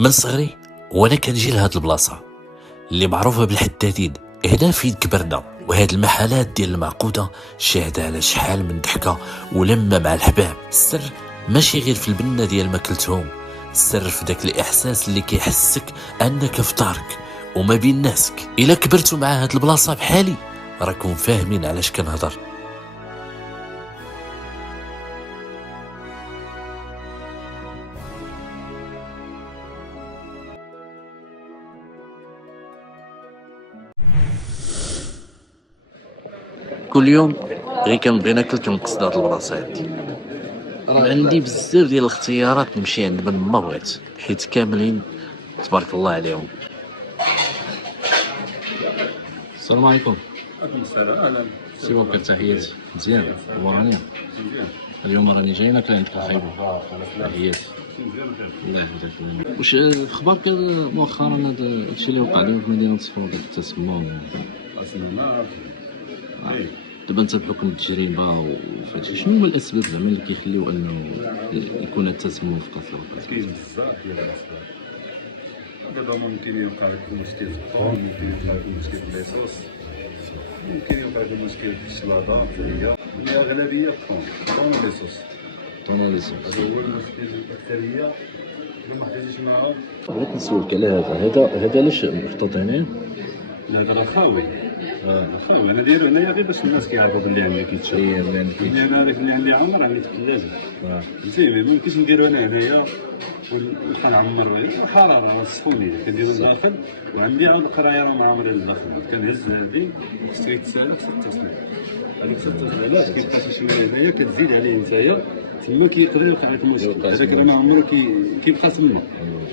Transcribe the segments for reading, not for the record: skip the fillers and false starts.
من صغري وانا كنجي لهاد البلاصه اللي معروفه بالحدادين. هنا فين كبرنا، وهاد المحلات ديال المعقوده شاهده على شحال من ضحكه ولمه مع الحباب. السر ماشي غير في البنه ديال ماكلتهم، السر في داك الاحساس اللي كيحسك انك في دارك وما بين ناسك. الا كبرتوا مع هاد البلاصه بحالي راكم فاهمين علاش كنهضر. كل يوم غير كنبغي ناكل كنقصد هاد البلاصه هادي. عندي بزاف ديال الاختيارات نمشي عند من ما بغيت، حيت كاملين تبارك الله عليهم. السلام عليكم. عليكم السلام. اهلا. سي بوكر، تحيات. مزيان وراني اليوم راني جاي ناكل عندك الخايبه. تحيات. الله يهديك. واش اخبارك مؤخرا هادشي اللي وقع لي في مدينه صفور ديال التسمم؟ اصلا دابا انت بحكم التجربه وفهادشي، شنو هما الاسباب زعما اللي كيخليو انه يكون التسمم في قتل الوقت؟ كاين بزاف ديال الاسباب. دابا ممكن يوقع لك مشكل في الطون، ممكن يوقع لك مشكل في الليسوس، ممكن يوقع لك مشكل في الشلاضه هي الاغلبيه الطون والليسوس. طوناليزم هذا هو المشكل الاكثريه اللي ما حتاجيش معاهم. بغيت نسولك على هذا علاش محطوط هنا؟ هذا الخاوي. الخاوي انا دايرو هنايا غير باش الناس كيعرفوا بلي عندي كيتشرب. يعني انا هذاك اللي عندي عامر عندي في الثلاجه. فهمتي، ما يمكنش نديرو انا هنايا ونبقى نعمر الحراره والسخونيه كنديرو لداخل، وعندي عاود القرايه راه معمرين لداخل. كنهز هذه خصك يتسالى، خصك تصلي هذيك تصلي. علاش كيبقى شي شويه هنايا كتزيد عليه نتايا تما كيقدر يوقع لك المشكل. هذاك راه عمرو كيبقى تما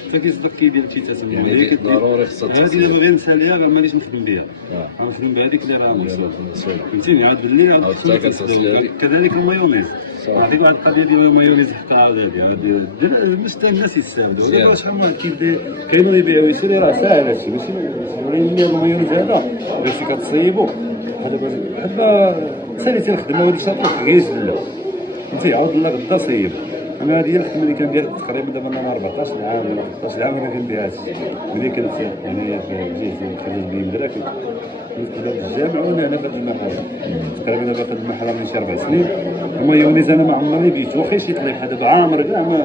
حتى كيصدق كيدير شي تسمم. يعني ضروري خصها هذه اللي بغيت نساليها راه مانيش مخدم بها، غنخدم بهذيك اللي راه مكسوره. فهمتيني، عاد بالليل عاد كذلك المايونيز. هذيك واحد القضيه ديال المايونيز حقا هذه باش الناس يستافدوا. شحال من كاينو يبيعوا يسيري راه ساهل هادشي، ماشي وريني المايونيز هذا باش كتصيبو هذا ساليتي الخدمه وليت شاطر كيجيش لا فهمتي. عاود لا غدا صيب. انا هذه هي الخدمه اللي كندير تقريبا دابا انا 14 عام ولا 13 عام وانا كندير هادشي. ملي كنت هنايا في جهه خريج بن مدرك كنت في الجامعه وانا هنا في هذا المحل تقريبا دابا في المحل من شي 4 سنين. المايونيز انا ما عمرني بيت واخا شي طليب بحال دابا عامر كاع ما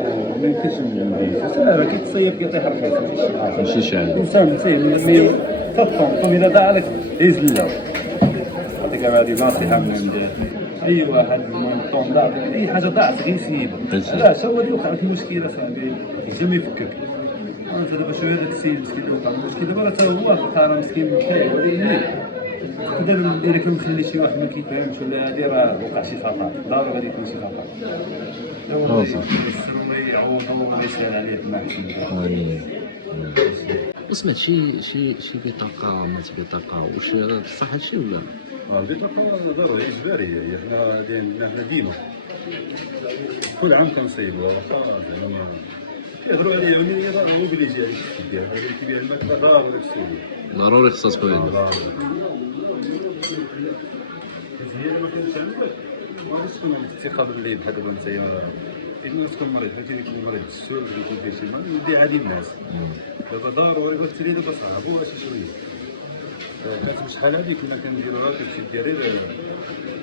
يمكنش ندير. راه كيتصيب كيطيح الراس ماشي شي حاجه فهمتي. فالطون الا ضاع لك يزلا. هذيك هذه نصيحه من عند اي واحد من الطون ضاع، اي حاجه ضاعت غير سيبها. علاش هو اللي وقع لك المشكل اصاحبي لازم يفكك. انت دابا شويه هذاك السيد مسكين اللي وقع المشكل دابا راه حتى هو راه مسكين مكاي ولكن تقدر الا كان مخلي شي واحد ما كيفهمش ولا هادي راه وقع شي خطا ضروري غادي يكون شي خطا. يسروا يعوضوا وما يسهل عليه الماكسيم. سمعت شي بطاقه ما بطاقه، واش بصح هادشي ولا؟ البطاقه ضروري اجباريه. حنا عندنا ديما كل عام كنصيبوها واخا زعما كيهضروا عليها ولكن راه هو بلي جاي ديالها اللي كيبيع الماكله ضروري تسولو. ضروري خصها تكون عندك. هي ما كانش عندك ما غاديش تكون عندك الثقه باللي بحال دابا نتايا راه تكون مريض حيت يكون مريض بالسول يكون فيه شي مرض يدي عادي الناس. دابا ضروري قلت لي دابا صعبوها شي شويه. كانت شحال هادي كنا كنديروها كتمشي ديري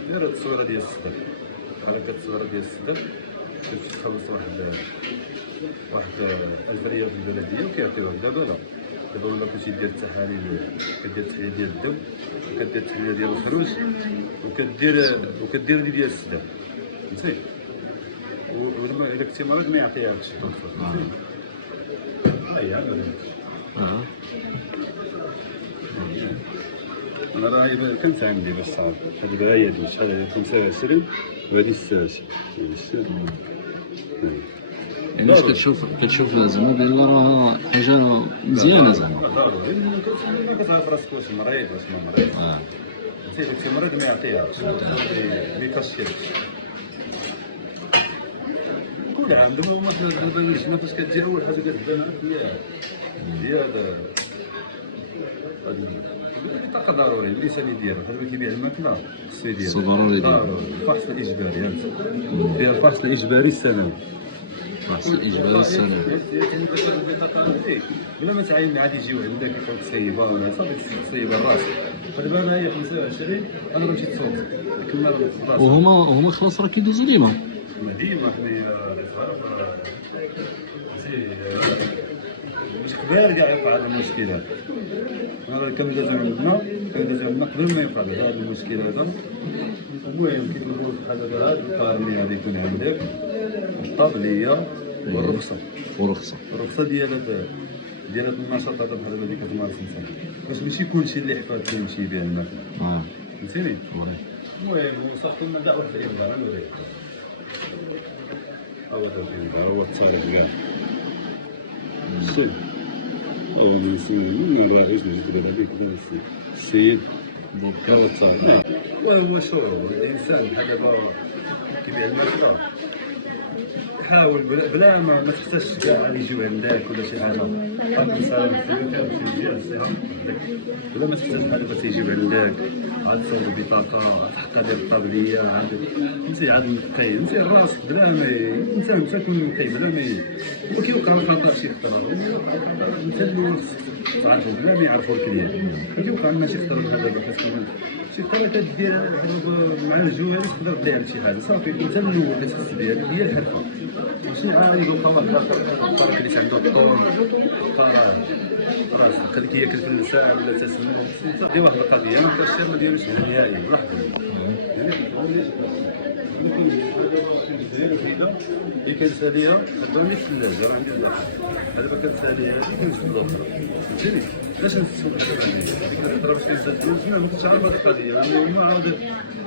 دير التصويره ديال الصدر. بحال هكا التصويره ديال الصدر كتمشي تخلص واحد 1000 ريال في البلديه وكيعطيوها. دابا لا، دابا ولا كلشي دير التحاليل، كدير التحليل ديال الدم وكدير التحليل ديال الخروج وكدير ديال الصدر فهمتي. ولما الا كنتي مريض ما يعطيهاكش فهمتي. هي انا راه كنت عندي بس صعب هذيك راه هي شحال هذه 25 وهذه 26. يعني واش كتشوف زعما بان راه حاجه مزيانه زعما؟ ضروري كتعرف راسك واش مريض واش ما مريض. فهمتي كنتي مريض ما يعطيهاكش ما يكشفكش. كل عام دابا هما حنا دابا فاش كتجي اول حاجه كتبان هي هذا البطاقه ضروري الانسان يديرها. دابا كيبيع الماكله خصو يديرها ضروري. الفحص الاجباري فيها الفحص الاجباري السنوي بحث الإجباري السنوي. بلا ما تعاين عاد يجيو عندك يقولك سيبها ولا صافي تسيبها راسك. فدابا انا هي 25 انا غنمشي تصوت كمل خلاص. وهما خلاص راه كيدوزو ديما. ديما حنايا مش كبار كاع يوقع هذا المشكل هذا. انا كندوزو عندنا قبل ما يوقع هذا المشكل هذا. المهم كيف نقول بحال هذا القانون غادي يكون عندك الطابليه والرخصه. الرخصه ديال هذا النشاط هذا بحال هذا اللي كتمارس انت باش ماشي كلشي اللي حفاظ كيمشي بها الماء. فهمتيني؟ المهم وصافي لنا كاع واحد العباره ولا هو التصاريف كاع السيد هو من الرئيس اللي جبت هذيك السيد هو التصاريف. وهو شو الانسان بحال دابا كيبيع الماكله حاول بلا ما تخسرش كاع اللي يجيو عندك ولا شي حاجه مثلا بلا ما تخسرش بحال دابا تيجيو عندك عاد تصور البطاقه تحط عليها الطابليه عاد فهمتي عاد نقي فهمتي راسك بلا ما انت تكون نقي بلا ما وكيوقع الخطا شي خطره انت اللي تعرفوا بلا ما يعرفوا الكليان كيوقع لنا شي خطره بحال دابا كتكون شي خطره كدير مع الجوال تقدر تضيع على شي حاجه صافي انت الاول كتحس بها هي الحرفه ماشي عاد يبقى واحد الاخر اللي عنده الطول راه قال لك ياكل في اللسان ولا تسمم دي واحد القضيه انا الشيء ما ديالوش نهائي لحظه اللي كنساليها دابا ماشي الثلاجه راه عندي الداخل دابا كنساليها كنجبد الاخرى فهمتيني علاش نسول هذيك الهضره باش كنسال فلوس ما كنتش عارف هذه القضيه هما عاد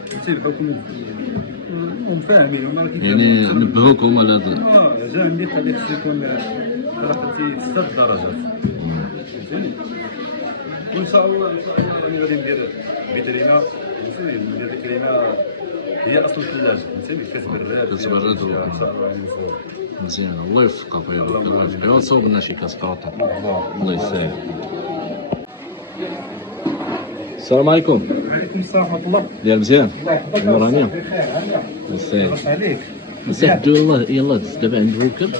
فهمتي بحكم هم فاهمين هما كيف يعني نبهوك هما لهذا. جا عندي قال لي خصو يكون قراءتي 6 درجات فهمتيني وان شاء الله راني غادي ندير فيترينا فهمتيني ندير فيترينا هي اصل الثلاجه فهمتيني كتبرد ان شاء الله مزيان الله يوفقك يا ربي الله يوفقك. ايوا صوب لنا شي كاس كروطه الله يسهل. السلام عليكم. وعليكم السلام ورحمة الله. ديال مزيان الله يحفظك. نورانية. بخير هلا. مساك عليك. مساك يلاه دزت دابا عند بوكر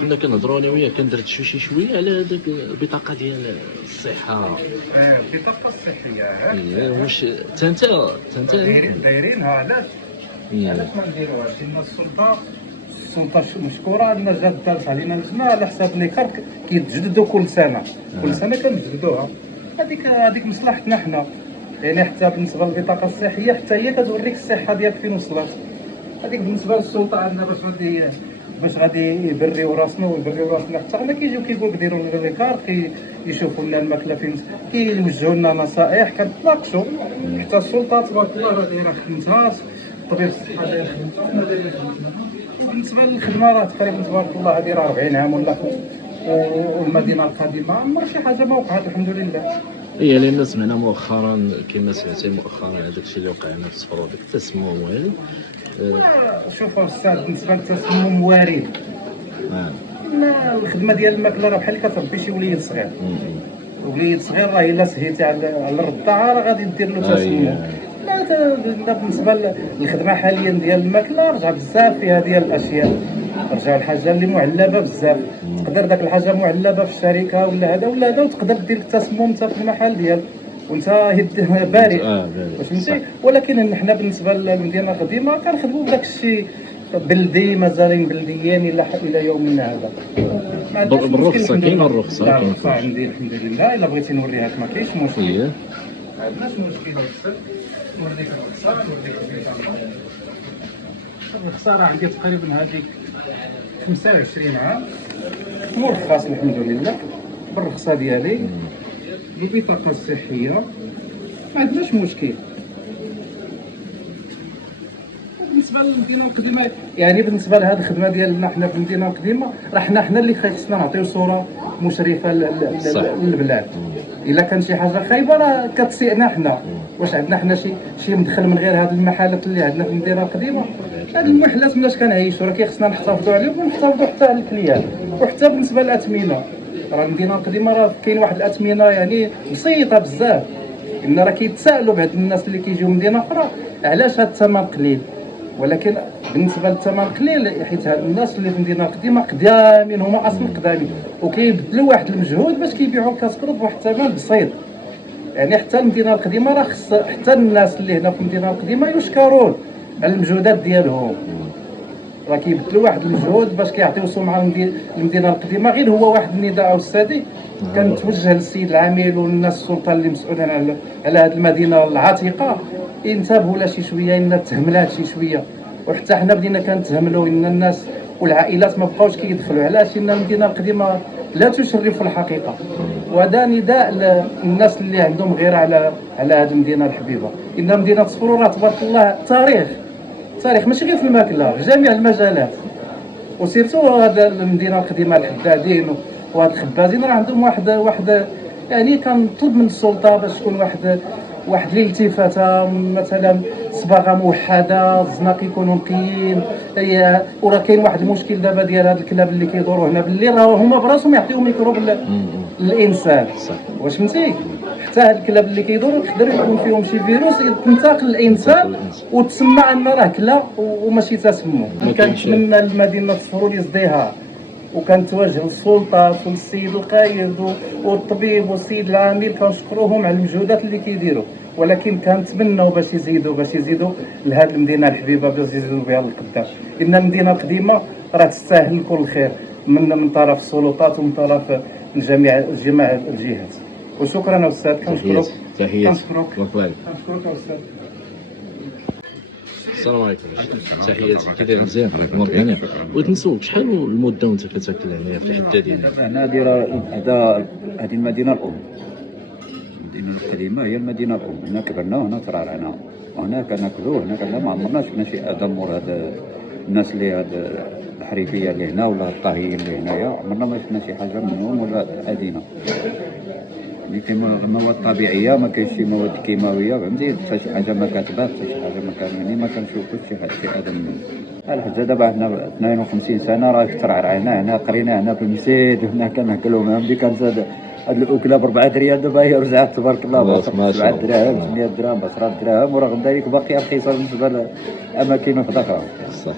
كنا كنهضروا انا وياه كندرت شويه على هذاك البطاقه ديال الصحه. البطاقة الصحية. واش انت دايرينها علاش؟ إيه. علاش ما نديروهاش؟ لأن السلطة مشكورة أن جات دارت علينا لجنة على حساب لي كارت كيتجددوا كل سنة كنجددوها. هذيك مصلحتنا حنا يعني حتى بالنسبة للبطاقة الصحية حتى هي كتوريك الصحة ديالك فين وصلت. هذيك بالنسبة للسلطة عندنا باش غادي يبريو راسنا حتى حنا كيجيو كيقول لك ديروا لنا لي كارت يشوفوا لنا الماكله فين كيوجهوا لنا نصائح كنتناقشوا حتى السلطه تبارك الله راه دايره خدمتها طبيب الصحه داير خدمتها. بالنسبه للخدمه راه تقريبا تبارك الله هذه راه 40 عام ولا والمدينه القديمه عمر شي حاجه ما وقعت الحمد لله. هي لان سمعنا مؤخرا كما سمعتي مؤخرا هذاك الشيء اللي وقع هنا في الصفرو ديك التسمم والو. شوف استاذ بالنسبه للتسمم وارد. لا الخدمه ديال الماكله راه بحال اللي كتربي شي وليد صغير. وليد صغير راه الا سهيتي على الرضاعه راه غادي دير له تسمم. لا بالنسبه للخدمه حاليا ديال الماكله رجع بزاف فيها ديال الاشياء. رجعوا الحاجه اللي معلبه بزاف تقدر داك الحاجه معلبه في الشركه ولا هذا وتقدر دير التسمم انت في المحل ديالك وانت بارئ واش فهمتي. ولكن حنا بالنسبه للمدينه القديمه كنخدموا بداك الشيء بلدي مازالين بلديين الى يومنا هذا. بالرخصه كاينه الرخصه الرخصه عندي الحمد لله. الا بغيتي نوريها لك ما كاينش مشكل. ما عندناش مشكل نوريك الرخصه نوريك الرخصه راه عندي تقريبا هذيك 25 عام مرخص الحمد لله بالرخصه ديالي البطاقه الصحيه ما عندناش مشكل. بالنسبه للمدينه القديمه يعني بالنسبه لهذه الخدمه ديالنا حنا في المدينه القديمه راه حنا اللي خصنا نعطيو صوره مشرفه للبلاد. الا كان شي حاجه خايبه راه كتسيئنا حنا. واش عندنا حنا شي مدخل من غير هاد المحلات اللي عندنا في المدينه القديمه؟ هاد المحلات مناش كنعيشوا راه كيخصنا نحتفظوا عليهم ونحتفظوا حتى على الكليان وحتى بالنسبه للاثمنه. راه المدينه القديمه راه كاين واحد الاثمنه يعني بسيطه بزاف. ان راه كيتسائلوا بعض الناس اللي كيجيو من مدينه اخرى علاش هاد الثمن قليل. ولكن بالنسبه للثمن قليل، حيت هاد الناس اللي في المدينه القديمه قدامين، هما اصلا قدامين، وكيبذلوا واحد المجهود باش كيبيعوا الكاسكروط بواحد الثمن بسيط. يعني حتى المدينه القديمه راه خص حتى الناس اللي هنا في المدينه القديمه يشكرون على المجهودات ديالهم، راه كيبذلوا واحد المجهود باش كيعطيو سمعه المدينه القديمه. غير هو واحد النداء استاذي كنتوجه للسيد العامل والناس السلطه اللي مسؤولين على هذه المدينه العتيقه، ينتبهوا لها شي شويه، ان تهملات شي شويه، وحتى حنا بدينا كنتهملوا ان الناس والعائلات ما بقاوش كيدخلوا. علاش؟ ان المدينه القديمه لا تشرف الحقيقه. وهذا نداء للناس اللي عندهم غيره على هذه المدينه الحبيبه. ان مدينه صفرو راه تبارك الله تاريخ ماشي غير في الماكله، في جميع المجالات، وسيرتو هذا المدينه القديمه الحدادين وهاد الخبازين راه عندهم واحد يعني كنطلب من السلطه باش تكون واحد الالتفاته، مثلا صباغه موحده، الزناق يكونوا نقيين. وراه كاين واحد المشكل دابا ديال هاد الكلاب اللي كيدوروا هنا بالليل، راه هما براسهم يعطيو ميكروب للانسان. واش فهمتي؟ حتى هاد الكلاب اللي كيدوروا يقدر يكون فيهم شي فيروس تنتقل للانسان وتسمى ان راه كلا وماشي تسمو. كنتمنى المدينه صفرو يزديها، وكنتواجه للسلطات والسيد القايد والطبيب والسيد العامل، كنشكروهم على المجهودات اللي كيديروا، ولكن كنتمنوا باش يزيدوا لهذه المدينه الحبيبه، باش يزيدوا بها للقدام. ان المدينه القديمه راه تستاهل كل خير من طرف السلطات ومن طرف جميع الجهات. وشكرا استاذ، كنشكرك. تحياتي. كنشكرك استاذ. السلام عليكم. تحياتي. كي داير؟ مزيان؟ امورك هانيه؟ بغيت نسولك شحال المده وانت كتاكل هنايا في الحدادين؟ هنا هذه المدينه الام، المدينه القديمه هي المدينه الام. هنا كبرنا وهنا ترعرعنا وهنا كناكلوا، هنا كنا ما عمرنا شفنا شي ادم مور هذا الناس اللي هاد الحريفيه اللي هنا ولا الطاهيين اللي هنايا، عمرنا ما شفنا شي حاجه منهم ولا ادينا. اللي كاين المواد الطبيعيه، ما كاينش شي مواد كيماويه، فهمتي؟ حتى شي حاجه ما كتبات، حتى شي حاجه ما كان، يعني ما كنشوفوش شي ادم منهم. حتى دابا عندنا 52 سنه راه ترعرعنا هنا، قرينا هنا في المسيد، وهنا كناكلوا. ملي كانت هاد الاكله ب 4 دريال، دابا هي رجعت تبارك الله 7 دراهم 8 دراهم 10 دراهم، ورغم ذلك باقيه رخيصه بالنسبه لاماكن اخرى. صح.